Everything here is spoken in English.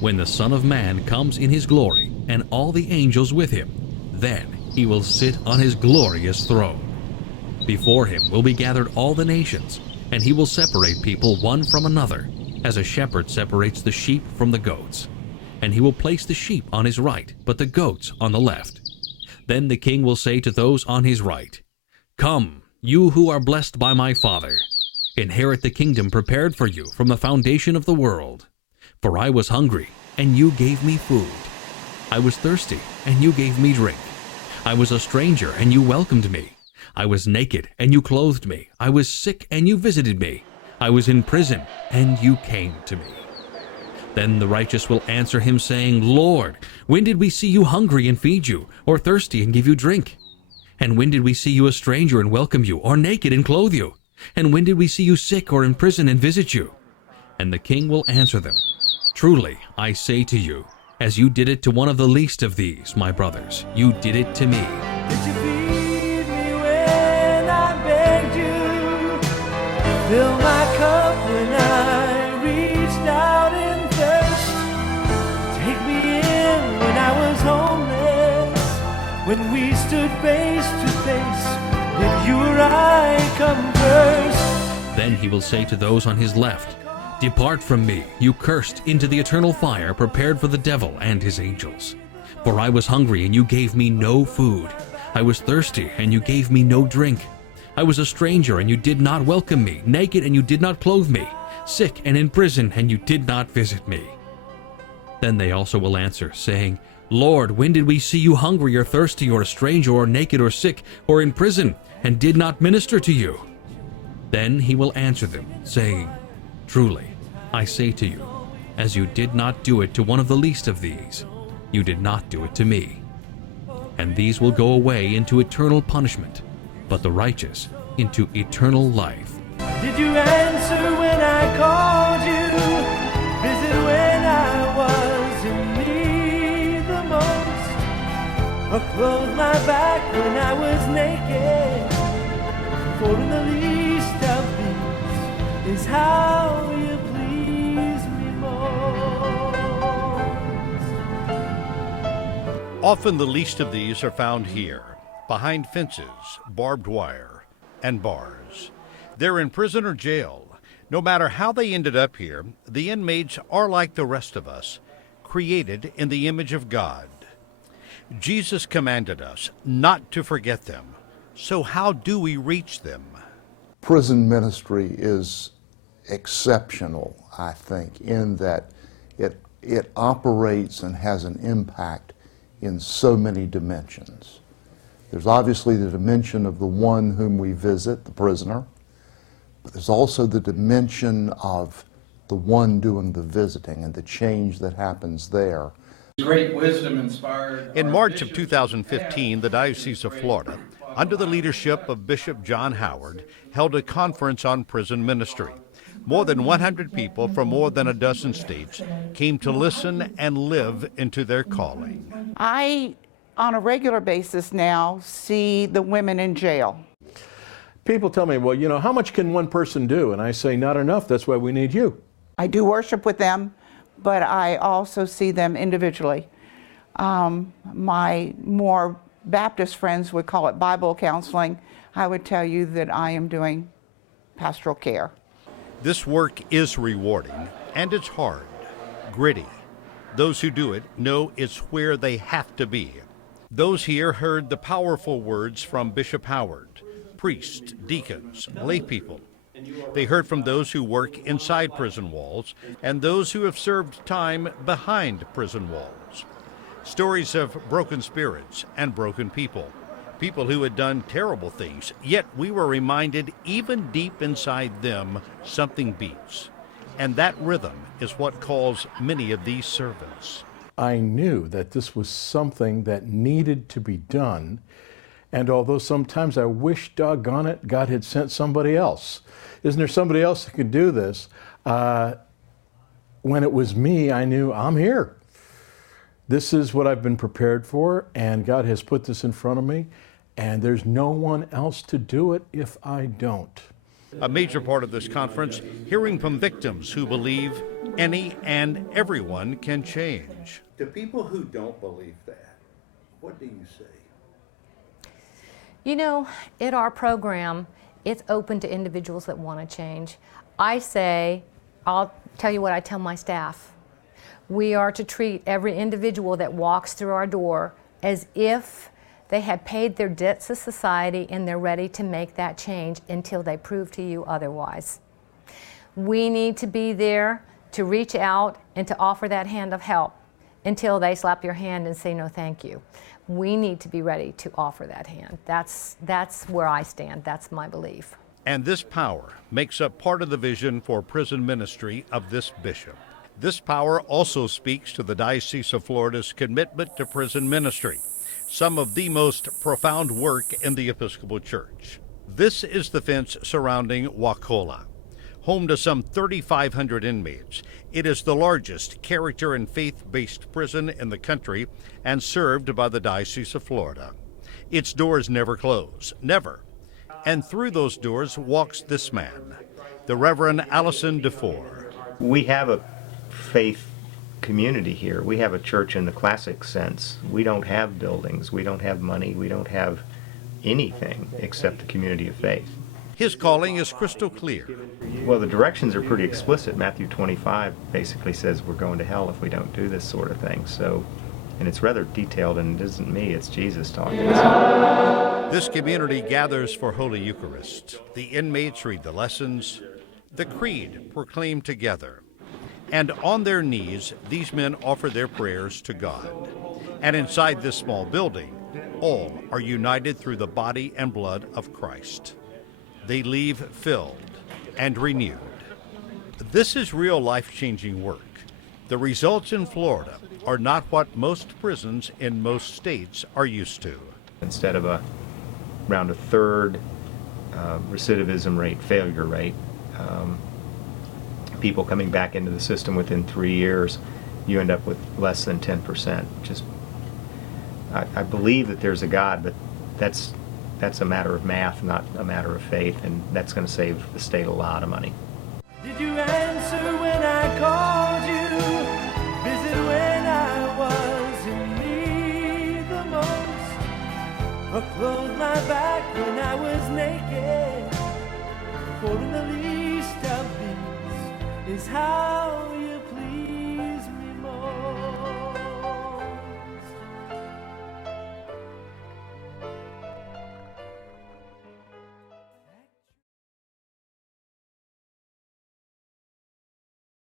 When the Son of Man comes in his glory, and all the angels with him, then he will sit on his glorious throne. Before him will be gathered all the nations, and he will separate people one from another, as a shepherd separates the sheep from the goats. And he will place the sheep on his right, but the goats on the left. Then the king will say to those on his right, "Come, you who are blessed by my Father, inherit the kingdom prepared for you from the foundation of the world. For I was hungry, and you gave me food. I was thirsty, and you gave me drink. I was a stranger, and you welcomed me. I was naked, and you clothed me. I was sick, and you visited me. I was in prison, and you came to me." Then the righteous will answer him, saying, "Lord, when did we see you hungry and feed you, or thirsty and give you drink? And when did we see you a stranger and welcome you, or naked and clothe you? And when did we see you sick or in prison and visit you?" And the king will answer them, "Truly, I say to you, as you did it to one of the least of these, my brothers, you did it to me." Did you feed me when I begged you? Fill my cup when I reached out in thirst. Take me in when I was homeless. When we stood face to face, did you or I come first? Then he will say to those on his left, "Depart from me, you cursed, into the eternal fire prepared for the devil and his angels. For I was hungry, and you gave me no food. I was thirsty, and you gave me no drink. I was a stranger, and you did not welcome me, naked, and you did not clothe me, sick and in prison, and you did not visit me." Then they also will answer, saying, "Lord, when did we see you hungry or thirsty or a stranger or naked or sick or in prison, and did not minister to you?" Then he will answer them, saying, "Truly, I say to you, as you did not do it to one of the least of these, you did not do it to me." And these will go away into eternal punishment, but the righteous into eternal life. Did you answer when I called you? Visit when I was in need the most? Or clothe my back when I was naked? For in the least of these is how you please me most. Often the least of these are found here, behind fences, barbed wire, and bars. They're in prison or jail. No matter how they ended up here, the inmates are like the rest of us, created in the image of God. Jesus commanded us not to forget them. So how do we reach them? Prison ministry is exceptional, I think, in that it operates and has an impact in so many dimensions. There's obviously the dimension of the one whom we visit, the prisoner, but there's also the dimension of the one doing the visiting and the change that happens there. Great wisdom inspired. In March of 2015, the Diocese of Florida, under the leadership of Bishop John Howard, held a conference on prison ministry. More than 100 people from more than a dozen states came to listen and live into their calling. I, on a regular basis now, see the women in jail. People tell me, well, you know, how much can one person do? And I say, not enough. That's why we need you. I do worship with them, but I also see them individually. My more Baptist friends would call it Bible counseling. I would tell you that I am doing pastoral care. This work is rewarding, and it's hard, gritty. Those who do it know it's where they have to be. Those here heard the powerful words from Bishop Howard, priests, deacons, lay people. They heard from those who work inside prison walls and those who have served time behind prison walls. Stories of broken spirits and broken people. People who had done terrible things, yet we were reminded even deep inside them something beats. And that rhythm is what calls many of these servants. I knew that this was something that needed to be done. And although sometimes I wish, doggone it, God had sent somebody else. Isn't there somebody else that could do this? When it was me, I knew I'm here. This is what I've been prepared for, and God has put this in front of me, and there's no one else to do it if I don't. A major part of this conference, hearing from victims who believe any and everyone can change. To people who don't believe that, what do you say? You know, at our program, it's open to individuals that want to change. I say, I'll tell you what I tell my staff. We are to treat every individual that walks through our door as if they have paid their debts to society and they're ready to make that change until they prove to you otherwise. We need to be there to reach out and to offer that hand of help until they slap your hand and say no thank you. We need to be ready to offer that hand. That's where I stand. That's my belief. And this power makes up part of the vision for prison ministry of this bishop. This power also speaks to the Diocese of Florida's commitment to prison ministry, some of the most profound work in the Episcopal Church. This is the fence surrounding Wakulla. Home to some 3,500 inmates, it is the largest character and faith-based prison in the country and served by the Diocese of Florida. Its doors never close, never. And through those doors walks this man, the Reverend Allison DeFore. We have a faith community here. We have a church in the classic sense. We don't have buildings, we don't have money, we don't have anything except the community of faith. His calling is crystal clear. Well, the directions are pretty explicit. Matthew 25 basically says we're going to hell if we don't do this sort of thing. So, and it's rather detailed, and it isn't me, it's Jesus talking. This community gathers for Holy Eucharist. The inmates read the lessons, the creed proclaimed together. And on their knees, these men offer their prayers to God. And inside this small building, all are united through the body and blood of Christ. They leave filled and renewed. This is real life-changing work. The results in Florida are not what most prisons in most states are used to. Instead of around a third recidivism rate, failure rate, people coming back into the system within 3 years, you end up with less than 10%. I believe that there's a God, but that's a matter of math, not a matter of faith, and that's going to save the state a lot of money. Did you answer when I called you? Visit when I was in need the most? Or close my back when I was naked? For in the least of these is how